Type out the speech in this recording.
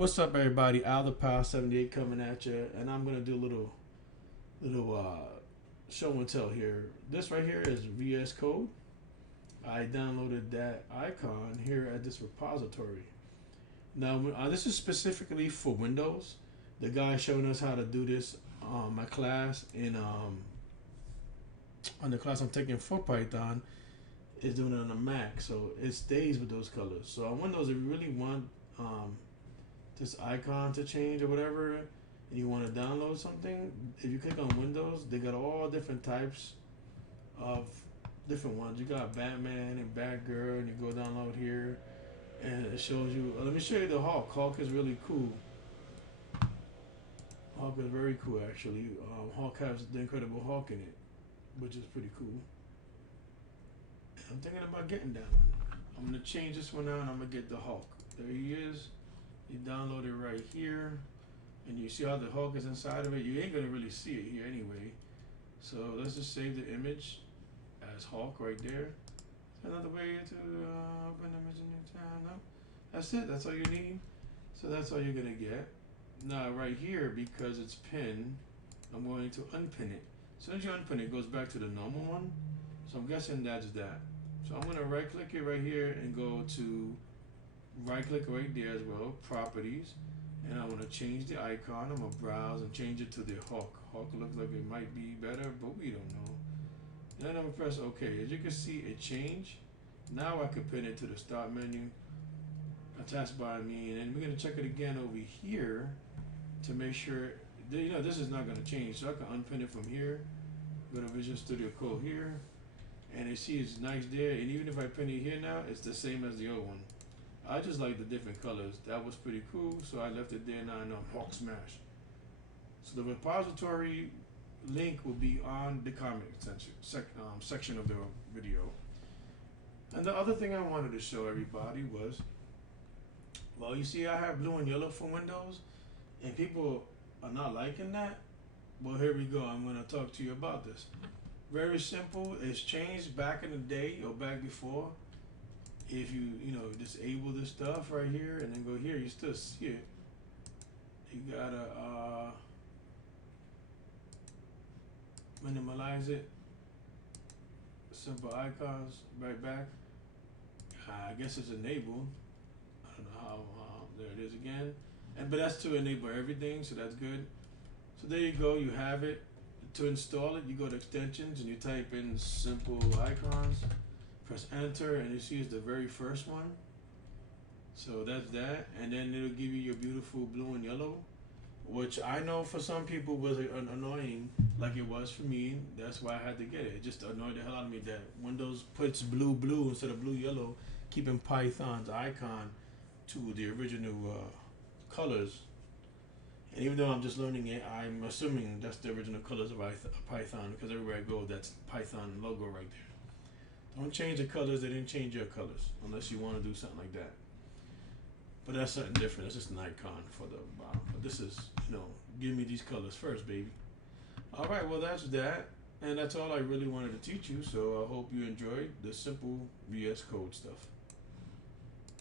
What's up, everybody? Al the Power 78 coming at you, and I'm gonna do a little show and tell here. This right here is VS Code. I downloaded that icon here at this repository. Now, this is specifically for Windows. The guy showing us how to do this on my class in on the class I'm taking for Python is doing it on a Mac, so it stays with those colors. So on Windows, if you really want um, this icon to change or whatever, and you want to download something, if you click on Windows, they got all different types of different ones. You got Batman and Batgirl, and you go download here, and it shows you. Let me show you the Hulk. Hulk is really cool. Hulk is very cool, actually. Hulk has the Incredible Hulk in it, which is pretty cool. I'm thinking about getting that one. I'm gonna change this one out, and I'm gonna get the Hulk. There he is. You download it right here, and you see how the Hulk is inside of it. You ain't gonna really see it here anyway. So let's just save the image as Hulk right there. Another way to open image in your tab. No, that's it. That's all you need. So that's all you're gonna get. Now right here, because it's pinned, I'm going to unpin it. As soon as you unpin it, it goes back to the normal one. So I'm guessing that's that. So I'm gonna right click it right here and go to right click right there as well, properties, and I want to change the icon. I'm gonna browse and change it to the Hulk. Hulk looks like it might be better, but we don't know. Then I'm gonna press OK. As you can see, it changed. Now I can pin it to the start menu, attached by me, and then we're gonna check it again over here to make sure. This is not gonna change, so I can unpin it from here. Go to Visual Studio Code here, and you see it's nice there. And even if I pin it here now, it's the same as the old one. I just like the different colors. That was pretty cool, so I left it there. Now I know Hulk Smash. So the repository link will be on the comment section of the video. And the other thing I wanted to show everybody was, well, you see I have blue and yellow for Windows, and people are not liking that. Well, here we go. I'm going to talk to you about this. Very simple. It's changed back in the day or back before. If you disable this stuff right here and then go here, you still see it. You gotta minimize it. Simple icons right back. I guess it's enabled. I don't know how. There it is again. But that's to enable everything, so that's good. So there you go. You have it. To install it, you go to extensions and you type in simple icons. Press enter, and you see it's the very first one. So that's that, and then it'll give you your beautiful blue and yellow, which I know for some people was annoying, like it was for me. That's why I had to get it. It just annoyed the hell out of me that Windows puts blue instead of blue yellow, keeping Python's icon to the original colors. And even though I'm just learning it, I'm assuming that's the original colors of Python, because everywhere I go, that's Python logo right there. Don't change the colors. They didn't change your colors unless you want to do something like that. But that's something different. It's just an icon for the bottom. But this is, give me these colors first, baby. All right, well, that's that. And that's all I really wanted to teach you. So I hope you enjoyed the simple VS Code stuff.